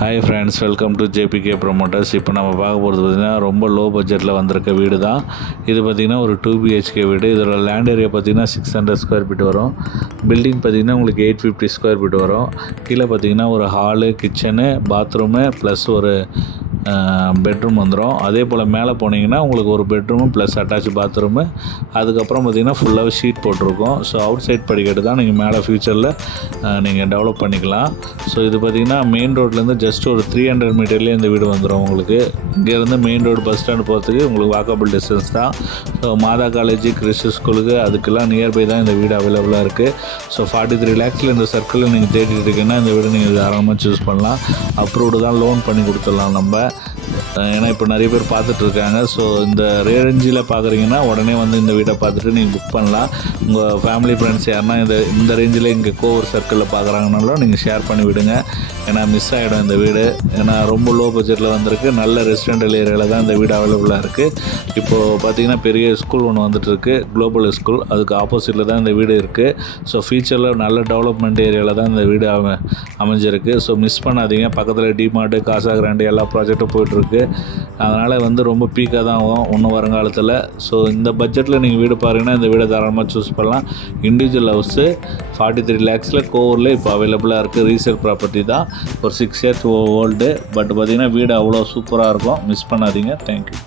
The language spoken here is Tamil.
Hi friends welcome to JPK promoters இப்போ நம்ம பார்க்க போகிறது பார்த்திங்கன்னா ரொம்ப லோ பட்ஜெட்டில் வந்திருக்க வீடு தான் இது பார்த்திங்கன்னா ஒரு டூ பிஹெச்கே வீடு. இதோட லேண்ட் ஏரியா பார்த்திங்கன்னா சிக்ஸ் ஹண்ட்ரட் ஸ்கொயர் ஃபீட் வரும். பில்டிங் பார்த்திங்கன்னா உங்களுக்கு எயிட் ஃபிஃப்டி ஸ்கொயர் ஃபீட் வரும். கீழே பார்த்திங்கன்னா ஒரு ஹாலு கிச்சனு பாத்ரூமு ப்ளஸ் ஒரு பெட்ரூம் வந்துடும் அதே போல் மேலே போனீங்கன்னா உங்களுக்கு ஒரு பெட்ரூமு ப்ளஸ் அட்டாச் பாத்ரூமு அதுக்கப்புறம் பார்த்திங்கன்னா ஃபுல்லாகவே ஷீட் போட்டிருக்கோம். ஸோ அவுட் சைட் படிக்கட்டு தான் நீங்கள் மேலே ஃப்யூச்சரில் நீங்கள் டெவலப் பண்ணிக்கலாம். ஸோ இது பார்த்திங்கன்னா மெயின் ரோட்லேருந்து ஜஸ்ட் ஒரு த்ரீ ஹண்ட்ரட் மீட்டர்லேயே இந்த வீடு வந்துடும் உங்களுக்கு. இங்கேருந்து மெயின் ரோடு பஸ் ஸ்டாண்ட் போகிறதுக்கு உங்களுக்கு வாக்கபிள் டிஸ்டன்ஸ் தான். ஸோ மாதா காலேஜ் கிறிஸ்து ஸ்கூலுக்கு அதுக்கெல்லாம் நியர்பை தான் இந்த வீடு அவைலபிளாக இருக்குது ஸோ ஃபார்ட்டி த்ரீ லேக்ஸில் இந்த சர்க்கிளில் நீங்கள் தேடிட்டு இருக்கீங்கன்னா இந்த வீடு நீங்கள் தாராளமாக சூஸ் பண்ணலாம். அப்ரூவ்டு தான் லோன் பண்ணி கொடுத்துடலாம் நம்ம. ஏன்னா இப்போ நிறைய பேர் பார்த்துட்ருக்காங்க. ஸோ இந்த ரேஞ்சில் பார்க்குறீங்கன்னா உடனே வந்து இந்த வீட்டை பார்த்துட்டு நீங்கள் புக் பண்ணலாம். உங்கள் ஃபேமிலி ஃப்ரெண்ட்ஸ் யாருன்னா இந்த இந்த ரேஞ்சில் இங்கே கோவர் சர்க்கிளில் பார்க்குறாங்கனாலும் நீங்கள் ஷேர் பண்ணி விடுங்க. ஏன்னா மிஸ் ஆகிடும் இந்த வீடு. ஏன்னா ரொம்ப லோ பட்ஜெட்டில் வந்திருக்கு. நல்ல ரெசிடென்டல் ஏரியாவில் தான் இந்த வீடு அவைலபிளாக இருக்குது இப்போது பார்த்தீங்கன்னா பெரிய ஸ்கூல் ஒன்று வந்துட்டுருக்கு குளோபல் ஸ்கூல் அதுக்கு ஆப்போசிட்டில் தான் இந்த வீடு இருக்குது ஸோ ஃபியூச்சரில் நல்ல டெவலப்மெண்ட் ஏரியாவில் தான் இந்த வீடு அமைஞ்சிருக்கு. ஸோ மிஸ் பண்ணாதீங்க. பக்கத்தில் டிமார்ட்டு காசா கிராண்டு எல்லா ப்ராஜெக்ட் ப்ராஜெக்ட்டும் போயிட்டுருக்கு. அதனால் வந்து ரொம்ப பீக்காக தான் ஆகும் இன்னும் வருங்காலத்தில். ஸோ இந்த பட்ஜெட்டில் நீங்கள் வீடு பாருங்கன்னா இந்த வீடை தாராளமாக சூஸ் பண்ணலாம். இண்டிவிஜுவல் ஹவுஸு ஃபார்ட்டி த்ரீ லேக்ஸில் கோவூரில் இப்போ அவைலபிளாக இருக்குது ரீசேல் ப்ராப்பர்ட்டி தான். ஒரு சிக்ஸ் இயர்ஸ் ஓல்டு பட் பார்த்திங்கன்னா வீடு அவ்வளோ சூப்பராக இருக்கும். மிஸ் பண்ணாதீங்க. தேங்க்யூ